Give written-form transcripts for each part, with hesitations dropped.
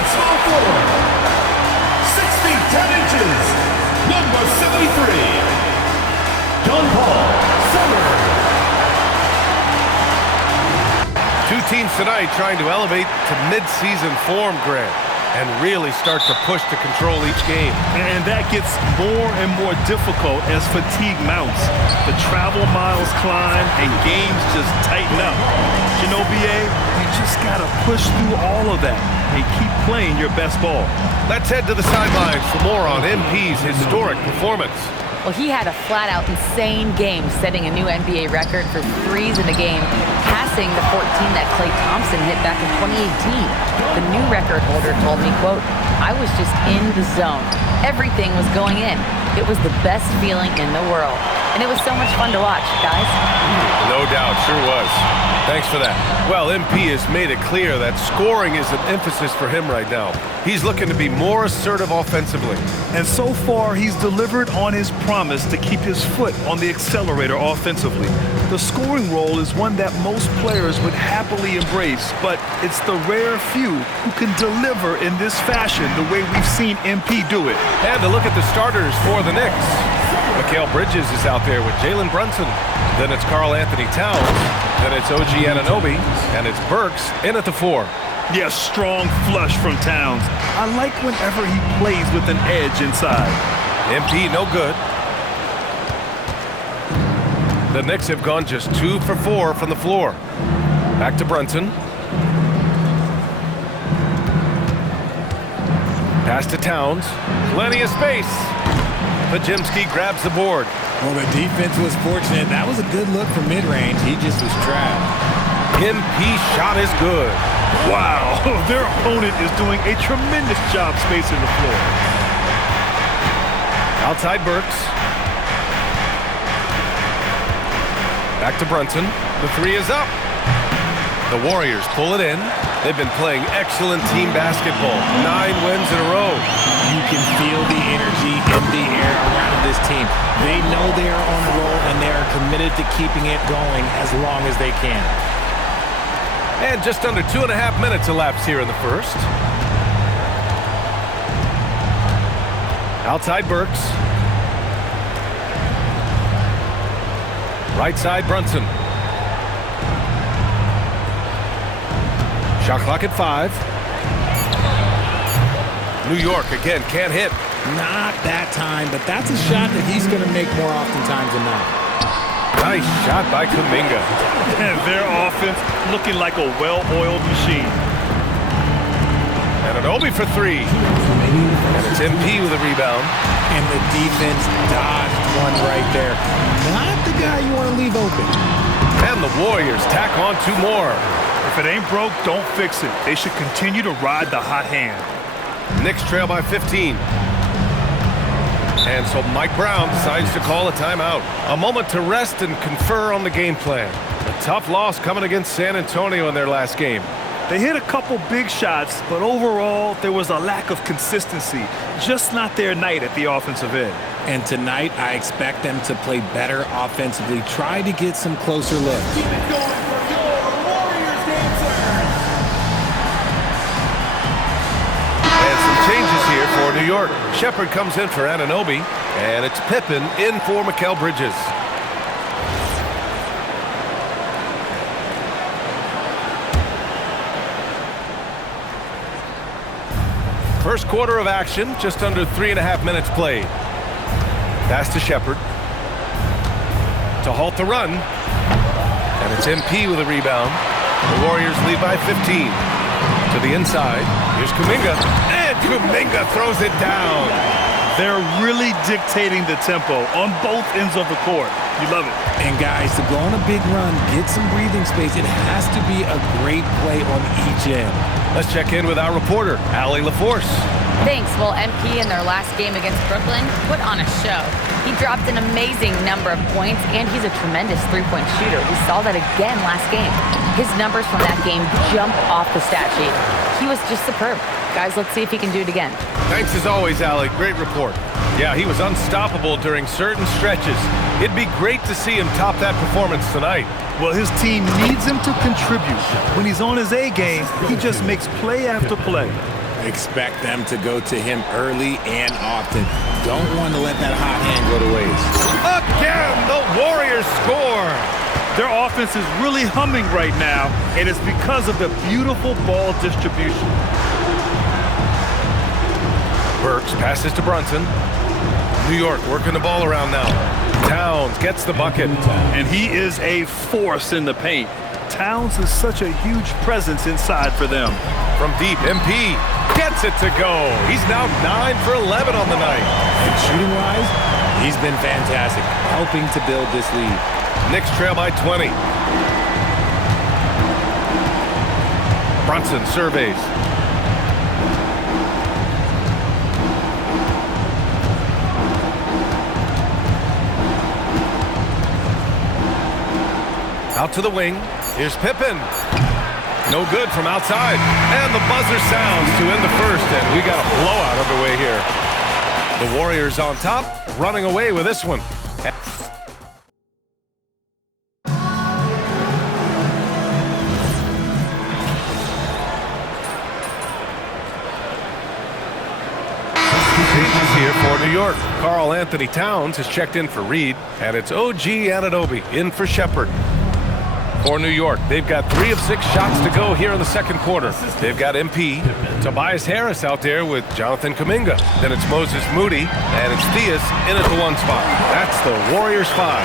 at small forward, 6 feet 10 inches, number 73, John Paul Summers. Two teams tonight trying to elevate to mid-season form, Grant, and really start to push to control each game. And that gets more and more difficult as fatigue mounts. The travel miles climb and games just tighten up. You know, BA, you just got to push through all of that and keep playing your best ball. Let's head to the sidelines for more on MP's historic performance. Well, he had a flat-out insane game, setting a new NBA record for threes in a game, passing the 14 that Klay Thompson hit back in 2018. The new record holder told me, quote, "I was just in the zone. Everything was going in. It was the best feeling in the world. And it was so much fun to watch, guys." No doubt, sure was. Thanks for that. Well, MP has made it clear that scoring is an emphasis for him right now. He's looking to be more assertive offensively. And so far, he's delivered on his promise to keep his foot on the accelerator offensively. The scoring role is one that most players would happily embrace, but it's the rare few who can deliver in this fashion the way we've seen MP do it. And to look at the starters for the Knicks. Mikal Bridges is out there with Jalen Brunson. Then it's Karl Anthony Towns. Then it's OG Anunoby. And it's Burks in at the 4. Yes, strong flush from Towns. I like whenever he plays with an edge inside. MP no good. The Knicks have gone just 2 for 4 from the floor. Back to Brunson. Pass to Towns. Plenty of space. Pajimski grabs the board. Well, the defense was fortunate. That was a good look from mid-range. He just was trapped. MP shot is good. Wow, their opponent is doing a tremendous job spacing the floor. Outside Burks. Back to Brunson. The 3 is up. The Warriors pull it in. They've been playing excellent team basketball. 9 wins in a row. You can feel the energy in the air around this team. They know they are on a roll, and they are committed to keeping it going as long as they can. And just under 2.5 minutes elapsed here in the first. Outside Burks. Right side Brunson. Shot clock at 5. New York again can't hit. Not that time, but that's a shot that he's going to make more oftentimes than not. Nice shot by Kuminga. And their offense looking like a well-oiled machine. And Anunoby for 3. And it's MP with a rebound. And the defense dodged one right there. Not the guy you want to leave open. And the Warriors tack on 2 more. If it ain't broke, don't fix it. They should continue to ride the hot hand. Knicks trail by 15. And so Mike Brown decides to call a timeout. A moment to rest and confer on the game plan. A tough loss coming against San Antonio in their last game. They hit a couple big shots, but overall, there was a lack of consistency. Just not their night at the offensive end. And tonight, I expect them to play better offensively. Try to get some closer looks. Keep it going for your Warriors dancers. And some changes here for New York. Shepherd comes in for Anunoby, and it's Pippen in for Mikal Bridges. First quarter of action, just under 3.5 minutes played. Pass to Shepherd. To halt the run. And it's MP with a rebound. The Warriors lead by 15. To the inside. Here's Kuminga. And Kuminga throws it down. They're really dictating the tempo on both ends of the court. You love it. And guys, to go on a big run, get some breathing space, it has to be a great play on each end. Let's check in with our reporter, Allie LaForce. Thanks. Well, MP in their last game against Brooklyn put on a show. He dropped an amazing number of points, and he's a tremendous three-point shooter. We saw that again last game. His numbers from that game jump off the stat sheet. He was just superb. Guys, let's see if he can do it again. Thanks as always, Allie. Great report. Yeah, he was unstoppable during certain stretches. It'd be great to see him top that performance tonight. Well, his team needs him to contribute. When he's on his A game, he just makes play after play. Expect them to go to him early and often. Don't want to let that hot hand go to waste. Again, the Warriors score. Their offense is really humming right now, and it's because of the beautiful ball distribution. Burks passes to Brunson. New York working the ball around now. Towns gets the bucket. And he is a force in the paint. Towns is such a huge presence inside for them. From deep, MP gets it to go. He's now 9 for 11 on the night. And shooting-wise, he's been fantastic, helping to build this lead. Knicks trail by 20. Brunson surveys. Out to the wing. Here's Pippen. No good from outside. And the buzzer sounds to end the first, and we got a blowout underway here. The Warriors on top, running away with this one. Changes here for New York. Karl Anthony Towns has checked in for Reed, and it's OG Anunoby in for Shepherd. For New York, they've got 3 of 6 shots to go here in the second quarter. They've got MP, Tobias Harris out there with Jonathan Kuminga. Then it's Moses Moody, and it's Theus in at the 1 spot. That's the Warriors 5.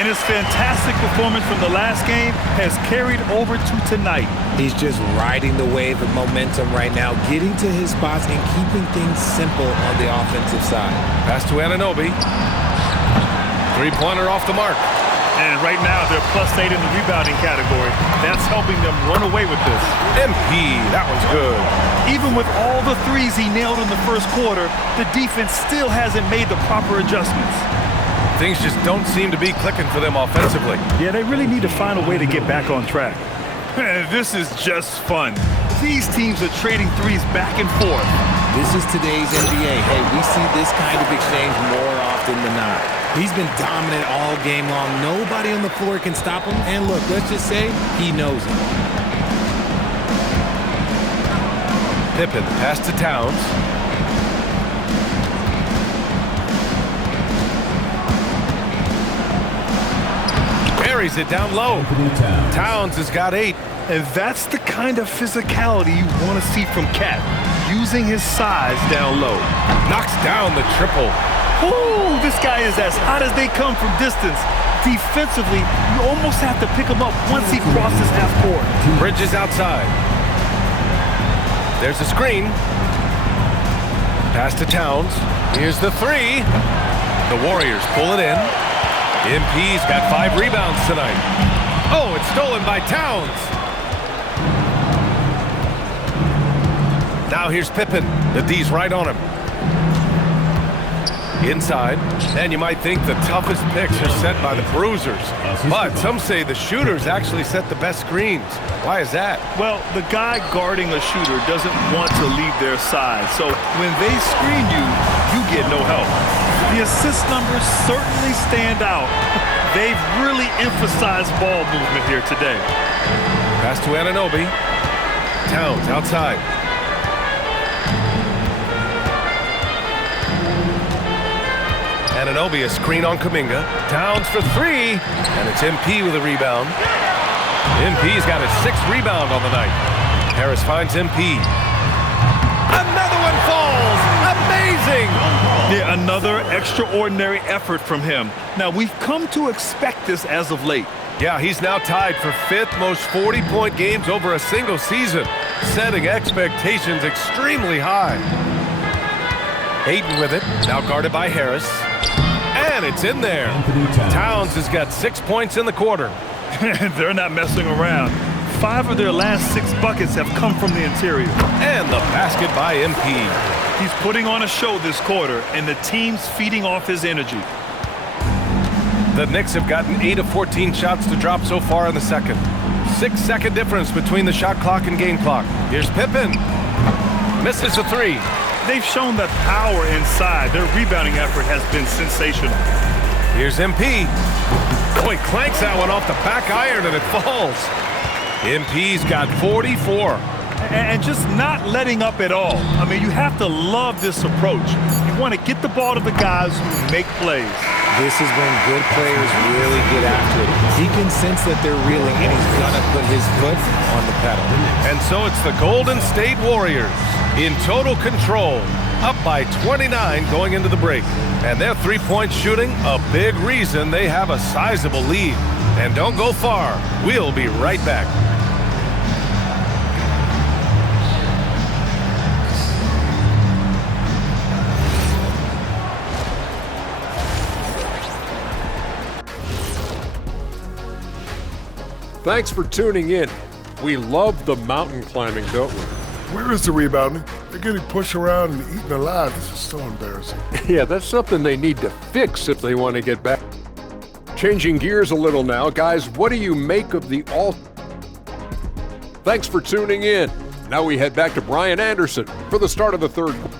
And his fantastic performance from the last game has carried over to tonight. He's just riding the wave of momentum right now, getting to his spots and keeping things simple on the offensive side. Pass to Anunoby. 3-pointer off the mark. And right now, they're +8 in the rebounding category. That's helping them run away with this. MP, that one's good. Even with all the threes he nailed in the first quarter, the defense still hasn't made the proper adjustments. Things just don't seem to be clicking for them offensively. Yeah, they really need to find a way to get back on track. This is just fun. These teams are trading threes back and forth. This is today's NBA. Hey, we see this kind of exchange more often than not. He's been dominant all game long. Nobody on the floor can stop him. And look, let's just say he knows it. Pippen, pass to Towns. Buries it down low. Towns has got 8. And that's the kind of physicality you want to see from Cat, using his size down low. Knocks down the triple. Ooh, this guy is as hot as they come from distance. Defensively, you almost have to pick him up once he crosses half court. Bridges outside. There's a screen. Pass to Towns. Here's the 3. The Warriors pull it in. MP's got 5 rebounds tonight. Oh, it's stolen by Towns. Now here's Pippen. The D's right on him. Inside, and you might think the toughest picks are set by the bruisers, but some say the shooters actually set the best screens. Why is that? Well, the guy guarding a shooter doesn't want to leave their side, so when they screen you, you get no help. The assist numbers certainly stand out. They've really emphasized ball movement here today. Pass to Anunoby. Towns outside. Anunoby, a screen on Kuminga. Towns for 3, and it's MP with a rebound. MP's got his 6th rebound on the night. Harris finds MP. Another one falls! Amazing! Yeah, another extraordinary effort from him. Now, we've come to expect this as of late. Yeah, he's now tied for 5th most 40-point games over a single season, setting expectations extremely high. Ayton with it, now guarded by Harris. And it's in there. Towns has got 6 points in the quarter. They're not messing around. 5 of their last 6 buckets have come from the interior. And the basket by MP. He's putting on a show this quarter, and the team's feeding off his energy. The Knicks have gotten 8 of 14 shots to drop so far in the second. 6-second difference between the shot clock and game clock. Here's Pippen. Misses a 3. They've shown that power inside. Their rebounding effort has been sensational. Here's MP. Boy, clanks that one off the back iron and it falls. MP's got 44. And just not letting up at all. I mean, you have to love this approach. You want to get the ball to the guys who make plays. This is when good players really get after it. He can sense that they're reeling, and he's going to put his foot on the pedal. And so it's the Golden State Warriors in total control, up by 29 going into the break. And their three-point shooting, a big reason they have a sizable lead. And don't go far. We'll be right back. Thanks for tuning in. We love the mountain climbing, don't we? Where is the rebounding? They're getting pushed around and eaten alive. This is so embarrassing. Yeah, that's something they need to fix if they want to get back. Changing gears a little now, guys, what do you make of the all? Thanks for tuning in. Now we head back to Brian Anderson for the start of the third quarter.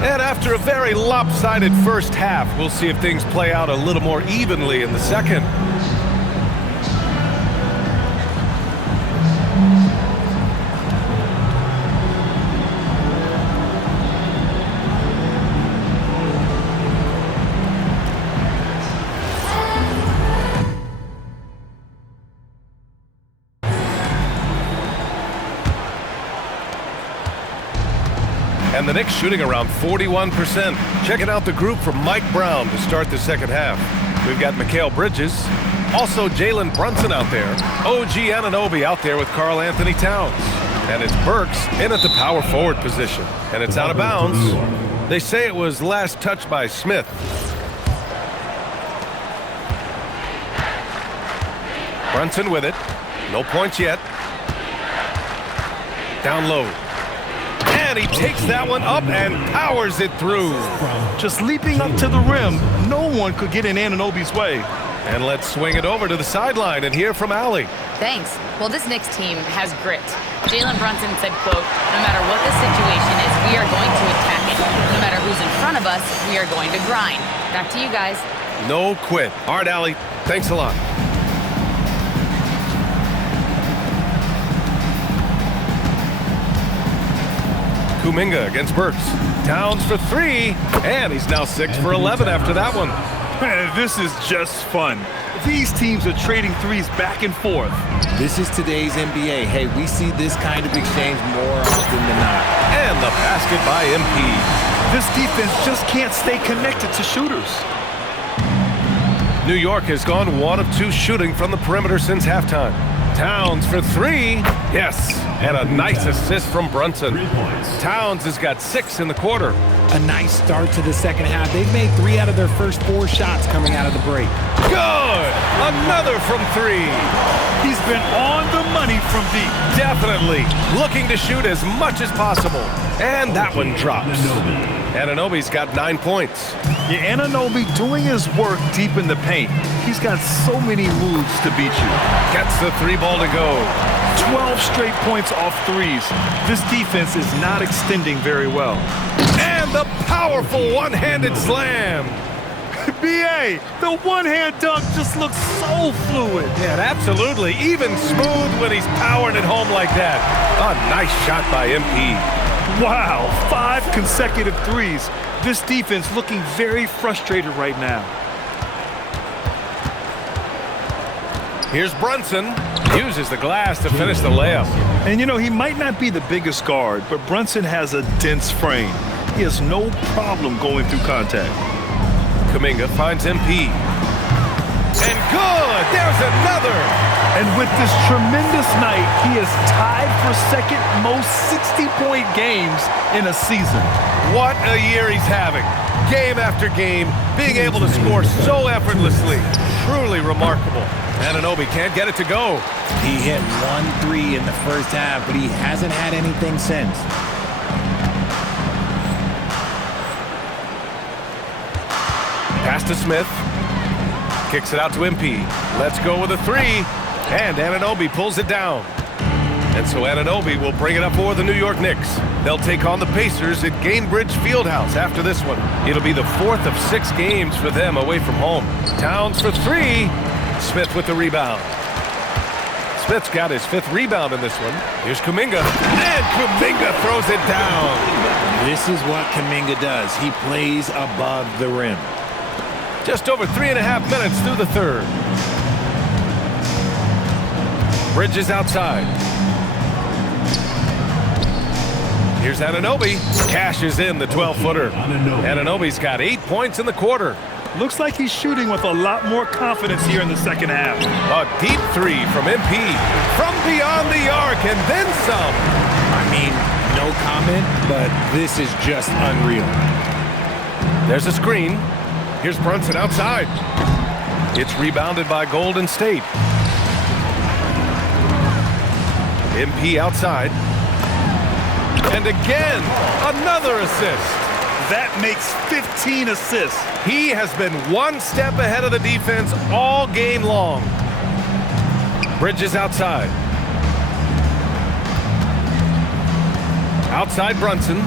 And after a very lopsided first half, we'll see if things play out a little more evenly in the second. And the Knicks shooting around 41%. Checking out the group from Mike Brown to start the second half. We've got Mikal Bridges, also Jalen Brunson out there, OG Anunoby out there with Karl Anthony Towns. And it's Burks in at the power forward position. And it's out of bounds. They say it was last touched by Smith. Brunson with it. No points yet. Down low. And he takes that one up and powers it through. Just leaping up to the rim, no one could get in Anunoby's way. And let's swing it over to the sideline and hear from Allie. Thanks. Well, this Knicks team has grit. Jalen Brunson said, quote, "No matter what the situation is, we are going to attack it. No matter who's in front of us, we are going to grind." Back to you guys. No quit. All right, Allie. Thanks a lot. Kuminga against Burks. Towns for three, and he's now 6 for 11 after that one. Man, this is just fun. These teams are trading threes back and forth. This is today's NBA. Hey, we see this kind of exchange more often than not. And the basket by MP. This defense just can't stay connected to shooters. New York has gone 1 of 2 shooting from the perimeter since halftime. Towns for three. Yes, and a nice assist from Brunson. Towns has got 6 in the quarter. A nice start to the second half. They've made 3 out of their first 4 shots coming out of the break. Good! Another from 3. He's been on the money from deep. Definitely looking to shoot as much as possible. And that one drops. Anunoby's got 9 points. Yeah, Anunoby doing his work deep in the paint. He's got so many moves to beat you. Gets the 3 ball to go. 12 straight points off threes. This defense is not extending very well. And the powerful one-handed slam. B.A., the one-hand dunk just looks so fluid. Yeah, absolutely. Even smooth when he's powering it home like that. A nice shot by MP. Wow, 5 consecutive threes. This defense looking very frustrated right now. Here's Brunson. Uses the glass to finish the layup. And you know, he might not be the biggest guard, but Brunson has a dense frame. He has no problem going through contact. Kuminga finds MP. And good! There's another! And with this tremendous night, he is tied for second most 60-point games in a season. What a year he's having. Game after game, being able to score so effortlessly. Truly remarkable. Anunoby can't get it to go. He hit 1 3 in the first half, but he hasn't had anything since. Pass to Smith. Kicks it out to MP. Let's go with a 3. And Anunoby pulls it down. And so Anunoby will bring it up for the New York Knicks. They'll take on the Pacers at Gainbridge Fieldhouse after this one. It'll be the 4th of 6 games for them away from home. Towns for 3. Smith with the rebound. Smith's got his 5th rebound in this one. Here's Kuminga. And Kuminga throws it down. This is what Kuminga does. He plays above the rim. Just over 3.5 minutes through the 3rd. Bridges outside. Here's Anunoby. Cashes in the 12-footer. Anunoby's got 8 points in the quarter. Looks like he's shooting with a lot more confidence here in the second half. A deep 3 from MP. From beyond the arc and then some. I mean, no comment, but this is just unreal. There's a screen. Here's Brunson outside. It's rebounded by Golden State. MP outside. And again, another assist. That makes 15 assists. He has been one step ahead of the defense all game long. Bridges outside. Outside Brunson.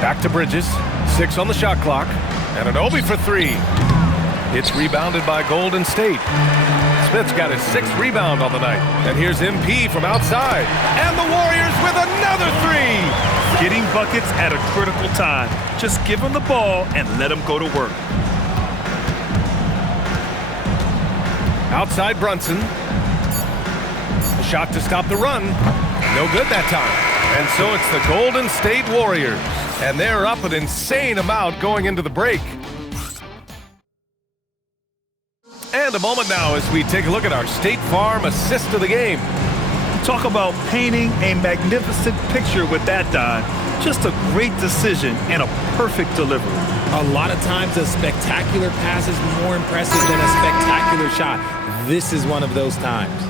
Back to Bridges. 6 on the shot clock. And Anunoby for 3. It's rebounded by Golden State. Smith's got his 6th rebound on the night. And here's MP from outside. And the Warriors with another 3. Getting buckets at a critical time. Just give him the ball and let him go to work. Outside Brunson. A shot to stop the run. No good that time. And so it's the Golden State Warriors. And they're up an insane amount going into the break. And a moment now as we take a look at our State Farm assist of the game. Talk about painting a magnificent picture with that, Don. Just a great decision and a perfect delivery. A lot of times a spectacular pass is more impressive than a spectacular shot. This is one of those times.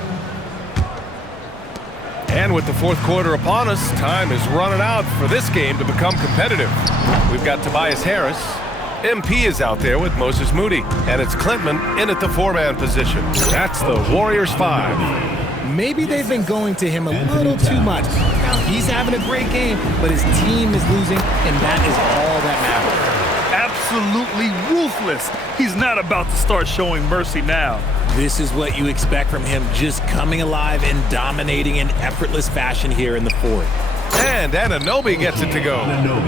And with the 4th quarter upon us, time is running out for this game to become competitive. We've got Tobias Harris. MP is out there with Moses Moody. And it's Klintman in at the 4-man position. That's the Warriors 5. Maybe they've been going to him a little too much. Now, he's having a great game, but his team is losing, and that is all that matters. Absolutely ruthless. He's not about to start showing mercy now. This is what you expect from him, just coming alive and dominating in effortless fashion here in the 4th. And Anunoby gets it to go.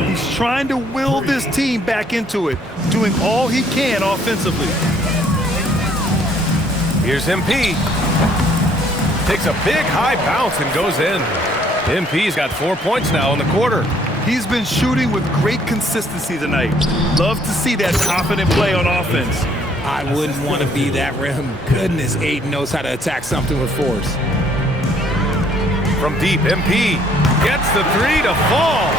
He's trying to will this team back into it, doing all he can offensively. Here's MP. Takes a big high bounce and goes in. MP's got 4 points now in the quarter. He's been shooting with great consistency tonight. Love to see that confident play on offense. I wouldn't want to be that rim. Goodness, Aiden knows how to attack something with force. From deep, MP gets the 3 to fall.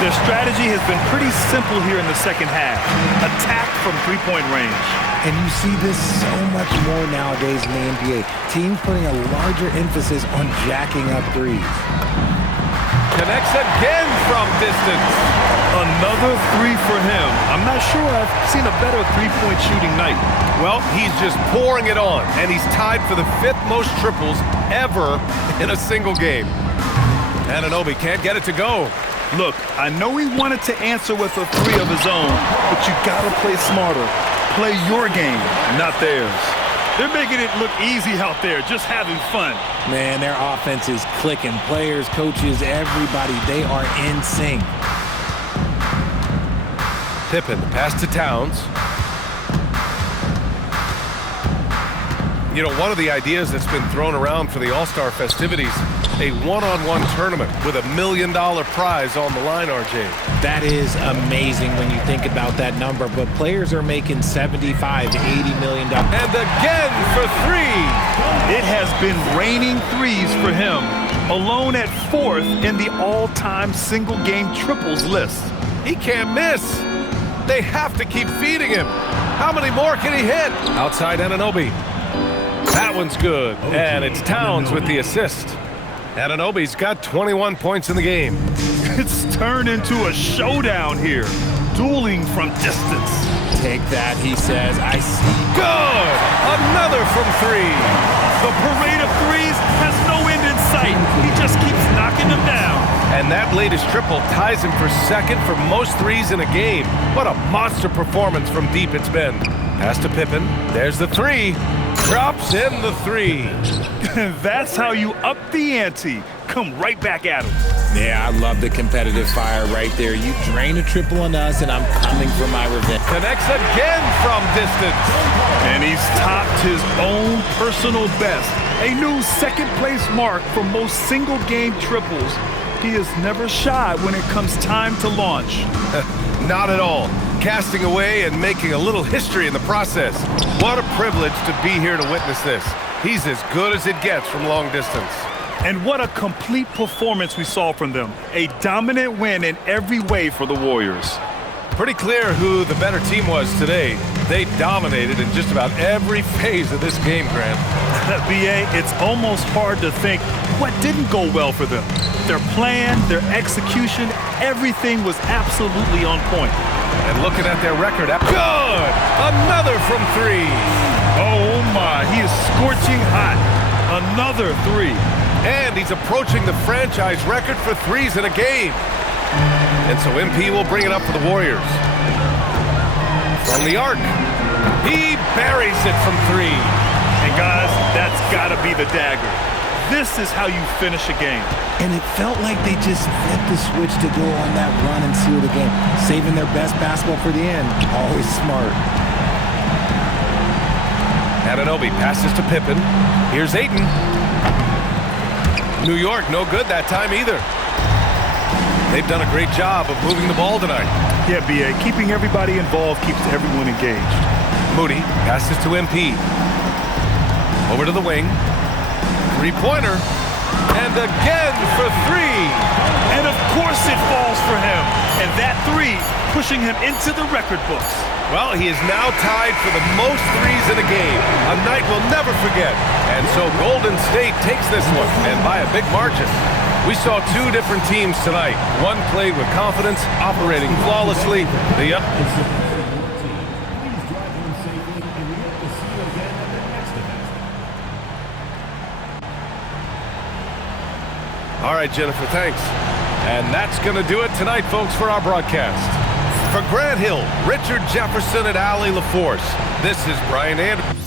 Their strategy has been pretty simple here in the second half. Attack from 3-point range. And you see this so much more nowadays in the NBA. Teams putting a larger emphasis on jacking up threes. Connects again from distance. Another 3 for him. I'm not sure I've seen a better 3-point shooting night. Well, he's just pouring it on, and he's tied for the 5th most triples ever in a single game. Anunoby can't get it to go. Look, I know he wanted to answer with a 3 of his own, but you gotta play smarter. Play your game, not theirs. They're making it look easy out there, just having fun. Man, their offense is clicking. Players, coaches, everybody, they are in sync. Pippen, pass to Towns. You know, one of the ideas that's been thrown around for the All-Star festivities, a one-on-one tournament with $1 million prize on the line, RJ. That is amazing when you think about that number, but players are making $75 to $80 million. And again for 3. It has been raining threes for him, alone at 4th in the all-time single-game triples list. He can't miss. They have to keep feeding him. How many more can he hit? Outside Anunoby. That one's good, and it's Towns with the assist. Anunoby's got 21 points in the game. It's turned into a showdown here, dueling from distance. Take that, he says. I see. Good! Another from 3. The parade of threes has no end in sight. He just keeps knocking them down. And that latest triple ties him for second for most threes in a game. What a monster performance from deep it's been. Pass to Pippen. There's the three. Drops in the three. That's how you up the ante. Come right back at him. Yeah, I love the competitive fire right there. You drain a triple on us, and I'm coming for my revenge. Connects again from distance. And he's topped his own personal best. A new second-place mark for most single-game triples. He is never shy when it comes time to launch. Not at all. Casting away and making a little history in the process. What a privilege to be here to witness this. He's as good as it gets from long distance. And what a complete performance we saw from them. A dominant win in every way for the Warriors. Pretty clear who the better team was today. They dominated in just about every phase of this game, Grant. B.A., it's almost hard to think what didn't go well for them. Their plan, their execution, everything was absolutely on point. And looking at their record, good! Another from three. Oh my, he is scorching hot. Another three. And he's approaching the franchise record for threes in a game. And so MP will bring it up for the Warriors. From the arc, he buries it from three. And guys, that's gotta be the dagger. This is how you finish a game. And it felt like they just flipped the switch to go on that run and seal the game. Saving their best basketball for the end. Always smart. Anunoby passes to Pippen. Here's Ayton. New York, no good that time either. They've done a great job of moving the ball tonight. Yeah, B.A., keeping everybody involved keeps everyone engaged. Moody passes to MP. Over to the wing. Three-pointer. And again for three. And of course it falls for him. And that three pushing him into the record books. Well, he is now tied for the most threes in a game. A night we'll never forget. And so Golden State takes this one, and by a big margin. We saw two different teams tonight. One played with confidence, operating flawlessly. The other... All right, Jennifer, thanks. And that's going to do it tonight, folks, for our broadcast. For Grant Hill, Richard Jefferson, and Allie LaForce, this is Brian Anderson.